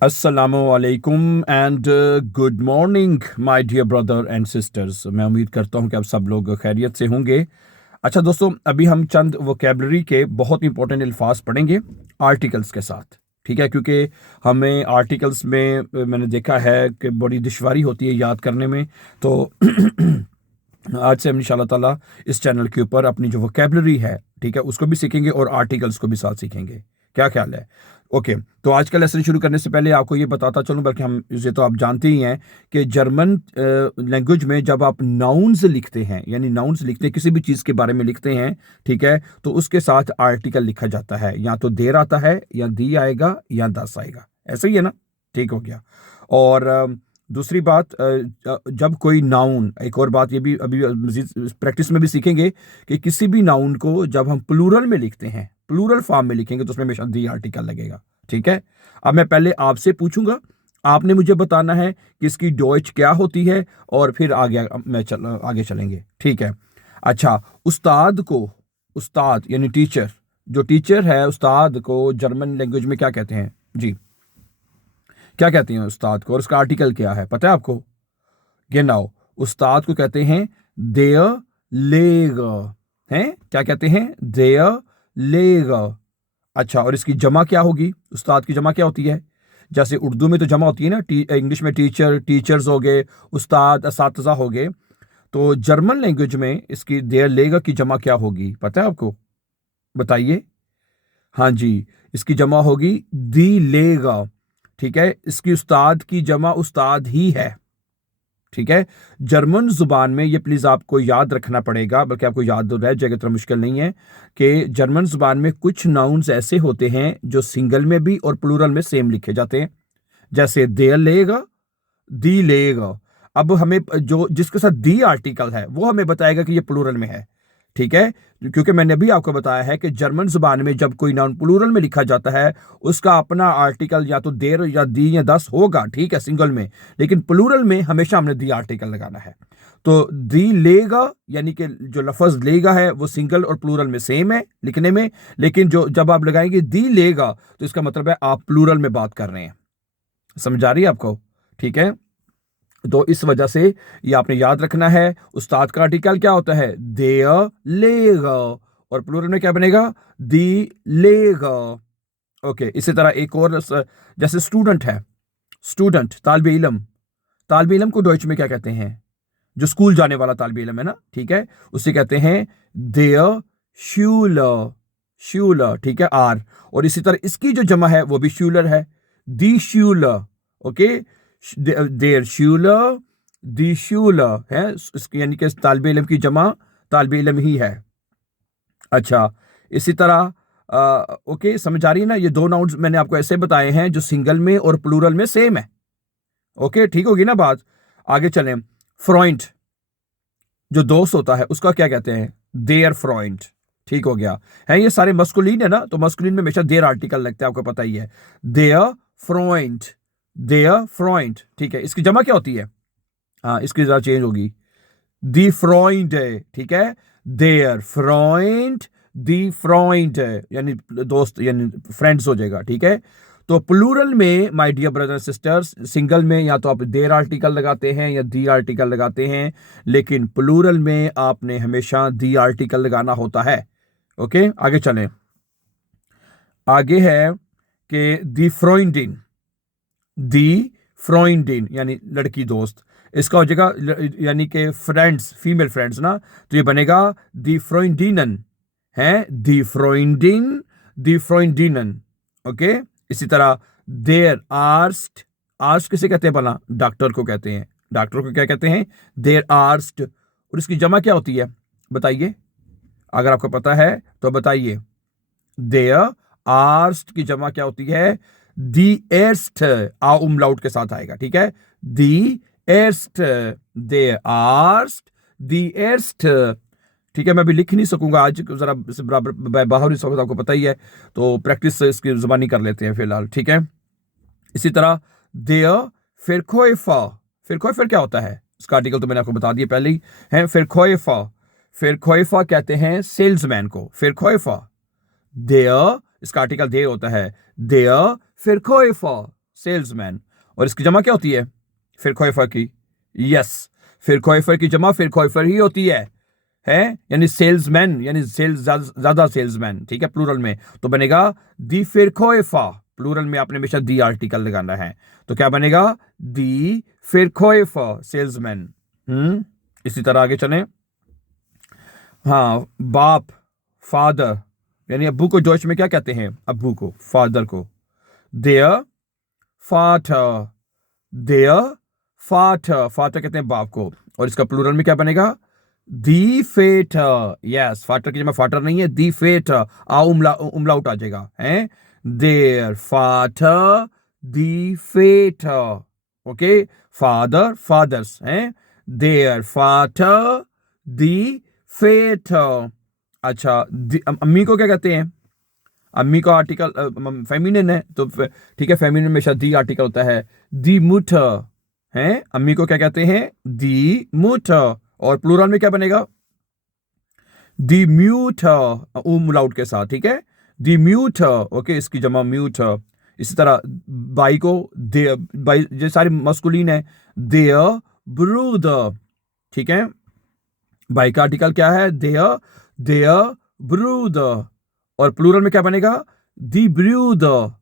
अस्सलामुअलैकुम and good morning my dear brother and sisters. मैं उम्मीद करता हूं कि आप सब लोग खैरियत से होंगे। अच्छा दोस्तों, अभी हम चंद वोकेबलरी के बहुत इंपॉर्टेंट अल्फाज पढ़ेंगे आर्टिकल्स के साथ। ठीक है, क्योंकि हमें आर्टिकल्स में मैंने देखा है कि बड़ी दुश्वारी होती है याद करने में। तो आज से हम इंशाल्लाह ताला इस चैनल के ऊपर अपनी जो वोकेबलरी है, ठीक है, उसको भी सीखेंगे और आर्टिकल्स को भी साथ सीखेंगे। क्या ख्याल है? ओके, तो आज का लेसन शुरू करने से पहले आपको ये बताता चलूं, बल्कि हम इसे तो आप जानते ही हैं कि जर्मन लैंग्वेज में जब आप नाउन्स लिखते हैं, यानी नाउन्स लिखते हैं, किसी भी चीज़ के बारे में लिखते हैं, ठीक है, तो उसके साथ आर्टिकल लिखा जाता है। या तो देर आता है, या दी आएगा, या दस आएगा। ऐसा ही है ना? ठीक हो गया। और दूसरी बात, जब कोई नाउन, एक और बात ये भी अभी मजीद प्रैक्टिस में भी सीखेंगे कि किसी भी नाउन को जब हम प्लूरल में लिखते हैं, प्लूरल फॉर्म में लिखेंगे, तो उसमें हमेशा दी आर्टिकल लगेगा। ठीक है, अब मैं पहले आपसे पूछूंगा, आपने मुझे बताना है कि इसकी डॉइच क्या होती है, और फिर आगे चलेंगे। ठीक है। अच्छा, उस्ताद को, उस्ताद यानी टीचर, जो टीचर है उस्ताद को जर्मन लैंग्वेज में क्या कहते हैं जी? क्या कहते हैं उस्ताद को, और उसका आर्टिकल क्या है, पता है आपको? गेनाउ, उस्ताद को कहते हैं देयर लेग। हैं, क्या कहते हैं? Their leg. अच्छा, और इसकी जमा क्या होगी? उस्ताद की जमा क्या होती है? जैसे उर्दू में तो जमा होती है ना, इंग्लिश में टीचर, टीचर्स हो गए, उस्ताद, असातिज़ा हो गए। तो जर्मन लैंग्वेज में इसकी देयर लेग की जमा क्या होगी, पता है आपको? बताइए। हाँ जी, इसकी जमा होगी दी लेगा। ठीक है, इसकी उस्ताद की जमा उस्ताद ही है। ठीक है, जर्मन जुबान में ये प्लीज आपको याद रखना पड़ेगा, बल्कि आपको याद रह जाएगा, इतना मुश्किल नहीं है कि जर्मन जुबान में कुछ नाउन्स ऐसे होते हैं जो सिंगल में भी और प्लूरल में सेम लिखे जाते हैं। जैसे देर लेगा, दी लेगा। अब हमें जो जिसके साथ दी आर्टिकल है वो हमें बताएगा कि ये प्लूरल में है। ठीक है, क्योंकि मैंने अभी आपको बताया है कि जर्मन जुबान में जब कोई नाउन प्लूरल में लिखा जाता है, उसका अपना आर्टिकल या तो देर या दी या दस होगा, ठीक है, सिंगल में। लेकिन प्लूरल में हमेशा हमने दी आर्टिकल लगाना है। तो दी लेगा, यानी कि जो लफ्ज लेगा है वो सिंगल और प्लूरल में सेम है लिखने में, लेकिन जो जब आप लगाएंगे दी लेगा, तो इसका मतलब है आप प्लूरल में बात कर रहे हैं। समझ आ रही है आपको? ठीक है, तो इस वजह से ये आपने याद रखना है। उस्ताद का आर्टिकल क्या होता है? देयर लेगा, और प्लूरल में क्या बनेगा? दी लेगा। ओके, इसी तरह एक और जैसे स्टूडेंट है, स्टूडेंट, तालिबे इल्म, तालिबे इल्म को डॉइच में क्या कहते हैं? जो स्कूल जाने वाला तालिबे इल्म है ना, ठीक है, उसे कहते हैं देयर श्यूलर। श्यूलर, ठीक है, आर। और इसी तरह इसकी जो जमा है वो भी श्यूलर है, दी Schuler. Okay, there Schuler, the Schuler है, यानी कि तालिबे इल्म की जमा तालिबे इल्म ही है। अच्छा, इसी तरह ओके, समझ आ रही है ना? ये दो नाउन्स मैंने आपको ऐसे बताए हैं जो सिंगल में और प्लूरल में सेम है। ओके, ठीक होगी ना बात? आगे चलें। फ्रॉइंट, जो दोस्त होता है उसका क्या कहते हैं? देयर फ्रॉइंट। ठीक हो गया। है, ये सारे मस्कुलिन है ना, तो मस्कुलिन में हमेशा देयर आर्टिकल लगता है, आपको पता ही है। देयर फ्रॉइंट, देयर फ्रॉइंट। ठीक है, इसकी जमा क्या होती है? हाँ, इसकी जरा चेंज होगी, दी फ्रॉइंड है। ठीक है, देयर फ्रॉइंड, दी फ्रॉइंड है, यानी दोस्त, यानी फ्रेंड्स हो जाएगा। ठीक है, तो प्लूरल में my dear brother sisters, single में या तो आप देर आर्टिकल लगाते हैं या दी आर्टिकल लगाते हैं, लेकिन प्लूरल में आपने हमेशा दी आर्टिकल लगाना होता है। ओके, आगे चलें। आगे है कि दी फ्रॉइंडिन, दी फ्रॉइंडिन यानी लड़की दोस्त। इसका हो जाएगा यानी कि फ्रेंड्स, फीमेल फ्रेंड्स ना, तो ये बनेगा दी फ्रॉइंडिनन। है, दी फ्रॉइंडिन, दी फ्रॉइंडिनन। ओके, इसी तरह देर आर्स्ट, आर्स्ट किसे कहते हैं भला? डॉक्टर को कहते हैं। डॉक्टर को क्या कहते हैं? देर आर्स्ट। और इसकी जमा क्या होती है, बताइए, अगर आपको पता है तो बताइए। देयर आर्स्ट की जमा क्या होती है? दी एर्स्ट, आ उमलाउट के साथ आएगा। ठीक है, दी एर्स्ट, देयर आर्स्ट, दी एर्स्ट। ठीक है, मैं भी लिख नहीं सकूंगा आज, जरा बराबर बाहर इस वक्त, आपको पता ही है, तो प्रैक्टिस इसकी जुबानी कर लेते हैं फिलहाल। ठीक है, इसी तरह देयर फिरखोइफा। फिरखोइफा क्या होता है? इसका आर्टिकल तो मैंने आपको बता दिया पहले ही है। फिरखोइफा, फिरखोइफा कहते हैं सेल्समैन को, फिरखोइफा। देयर, इसका आर्टिकल देयर होता है, देयर फिरखोइफा, सेल्समैन। और इसकी जमा क्या होती है? फिरखोइफर की। यस, फिरखोइफर की जमा फिरखोइफर ही होती है यानी सेल्समैन, यानी सेल्स ज्यादा सेल्समैन, ठीक है, प्लूरल में तो बनेगा दी फिरखोइफा। प्लूरल में आपने हमेशा दी आर्टिकल लगाना है, तो क्या बनेगा? दी फिरखोइफा सेल्समैन। इसी तरह आगे चलें। हाँ, बाप, फादर, यानी अब्बू को डॉच में क्या कहते हैं? अब्बू को, फादर को their father, their father, father कहते हैं बाप को। और इसका प्लूरल में क्या बनेगा? दी फेटर। यस, फाटर की जगह फाटर नहीं है, दी फेटर, उमलाउट आ जाएगा, हैं? देयर फादर दी फेटर। ओके, फादर, फादर्स, हैं? देयर फादर दी फेटर। अच्छा, अम्मी को क्या कहते हैं? अम्मी का आर्टिकल फेमिनिन है, तो ठीक है, फेमिनिन में शायद दी आर्टिकल होता है, दी मुटर, हैं? अम्मी को क्या कहते हैं? दी मुटर। और प्लूरल में क्या बनेगा? दी म्यूटर, उमलाउट के साथ, ठीक है, दी म्यूटर। ओके, इसकी जमा म्यूटर। इसी तरह बाई को दे, बाई ये सारी मस्कुलिन है, देयर ब्रूदर, ठीक है, बाई का आर्टिकल क्या है? देयर, देयर ब्रूदर। और प्लूरल में क्या बनेगा? दी ब्रूदर,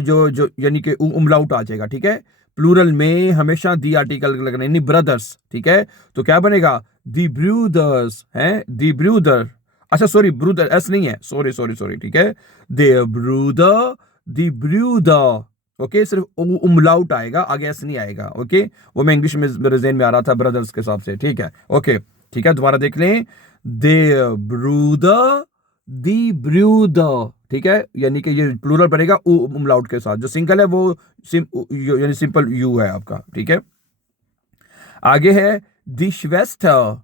जो जो यानी कि उमलाउट आ जाएगा, ठीक है, प्लूरल में हमेशा दी आर्टिकल लगना, यानी ब्रदर्स, ठीक है, तो क्या बनेगा? दी ब्रूदर्स, हैं? दी ब्रूदर, अच्छा सॉरी, ब्रूदर एस नहीं है, सॉरी सॉरी सॉरी, ठीक है, दे ब्रूदर, दी ब्रूदर। ओके, सिर्फ उमलाउट आएगा, आगे एस नहीं आएगा। ओके, वो मैं इंग्लिश में मेरे ज़हन में आ रहा था ब्रदर्स के हिसाब से, ठीक है। ओके, ठीक है, दोबारा देख लें। दे ब्रूदर दी ब्रूदर, ठीक है, यानी कि ये प्लूरल बनेगा उमलाउट के साथ। जो सिंगल है वो यानी सिंपल यू है आपका, ठीक है। आगे है दी श्वेस्टर,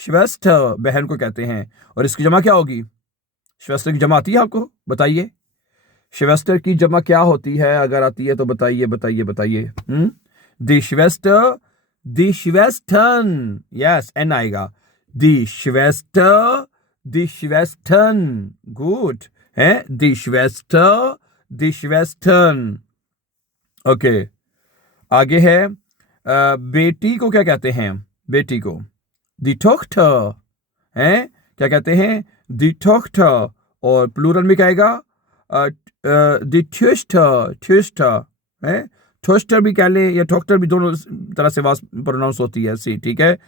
श्वेस्टर बहन को कहते हैं, और इसकी जमा क्या होगी? श्वेस्टर की जमा आती है आपको? बताइए, श्वेस्टर की जमा क्या होती है? अगर आती है तो बताइए बताइए बताइए। दी श्वेस्टर, दी श्वेस्टन, यस, एन आएगा, दी श्वेस्टर, दी श्वेस्टन, गुड है, दी श्वेस्टर, दी श्वेस्टन। ओके, आगे है बेटी को क्या कहते हैं? बेटी को दी टॉक्टर, हैं? क्या कहते हैं? दी टॉक्टर। और प्लूरल में क्या आएगा? दी ट्यूस्टर, ट्यूस्टर, है, टोस्टर भी कह लें या टॉक्टर भी, दोनों तरह से वास प्रोनाउंस होती है ऐसी, ठीक है,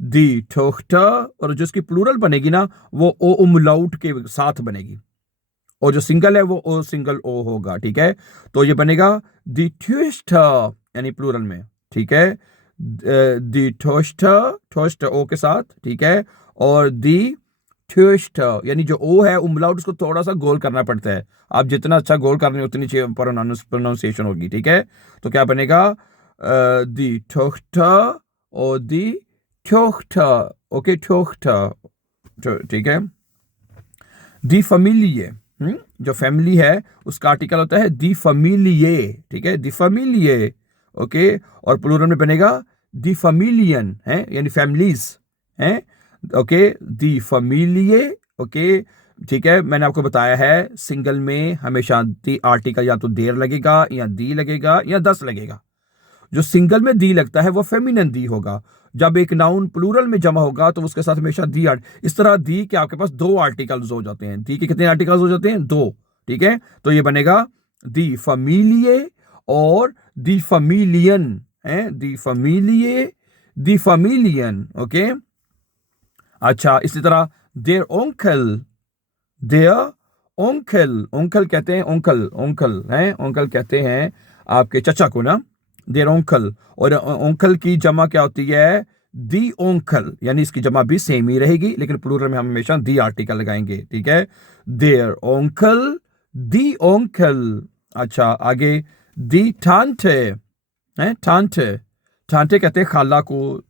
दी टोक्टर। और जिसकी प्लूरल बनेगी ना, वो ओ उमलाउट के साथ बनेगी, और जो सिंगल है वो ओ सिंगल ओ होगा, ठीक है, तो ये बनेगा दी ट्विस्टर, यानी प्लूरल में, ठीक है, दी टोस्टर, टोस्टर ओ के साथ, ठीक है, और दी ट्विस्टर, यानी जो ओ है उमलाउट, उसको थोड़ा सा गोल करना पड़ता है। आप जितना अच्छा गोल कर रहे हैं उतनी अच्छी प्रोनाउंसिएशन होगी, ठीक है, तो क्या बनेगा? दी टोस्टर और दी टोस्टर। ओके, टोस्टर, ठीक है। दी फैमिलिये, जो फैमिली है उसका आर्टिकल होता है दी फैमिलिये, ठीक है, दी फैमिलिये। ओके, और प्लूरल में बनेगा दी फैमिलियन, है, यानी फैमिलीज, हैं? ओके, दी फैमिलिये। ओके, ठीक है, मैंने आपको बताया है सिंगल में हमेशा दी आर्टिकल या तो देर लगेगा या दी लगेगा या दस लगेगा। जो सिंगल में दी लगता है वो फेमिनिन दी होगा। जब एक नाउन प्लूरल में जमा होगा तो उसके साथ हमेशा दी इस तरह दी के आपके पास दो आर्टिकल्स हो जाते हैं। दी के कितने आर्टिकल्स हो जाते हैं? दो, ठीक है, तो ये बनेगा दी फैमिलिये और दी फैमिलियन, है, दी फैमिलिये, दी फैमिलियन। ओके, अच्छा, इसी तरह देयर ओंकल, देयर ओंकल, ओंकल कहते हैं, ओंकल, ओंकल है, ओंकल कहते हैं आपके चचा को ना, देयर ओंकल। और ओंकल की जमा क्या होती है? दी ओंकल, यानी इसकी जमा भी सेम ही रहेगी, लेकिन प्लूरल में हम हमेशा दी आर्टिकल लगाएंगे, ठीक है, देयर ओंकल, दी ओंकल। अच्छा, आगे दी टांटे, है, टांटे, टांटे कहते हैं खाला को,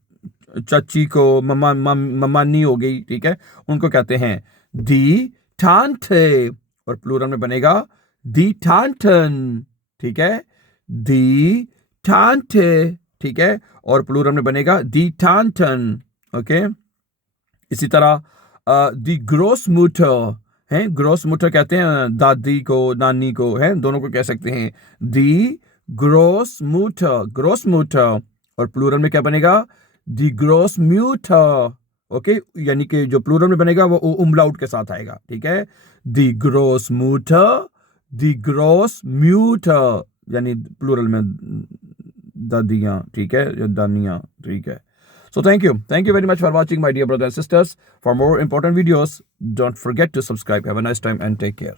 चाची को, मम्मा, मम्मानी हो गई, ठीक है, उनको कहते हैं दी टांटे। और प्लूरल में बनेगा दी टांटन, ठीक है, दी टांटे, ठीक है, और प्लूरल में बनेगा दी टांटन। ओके, इसी तरह दी ग्रोस मुटर, है, ग्रोस मुटर कहते हैं दादी को, नानी को, है, दोनों को कह सकते हैं दी ग्रोसमुटर। और प्लूरल में क्या बनेगा? दी ग्रोसम्यूटर। ओके, यानी कि जो प्लूरल में बनेगा वो उमलाउट के साथ आएगा, ठीक है? दी ग्रोसम्यूटर, यानी प्लूरल में दादियां, ठीक है, या दानियां, ठीक है? So thank you very much for watching, my dear brothers and sisters. For more important videos, don't forget to subscribe. Have a nice time and take care.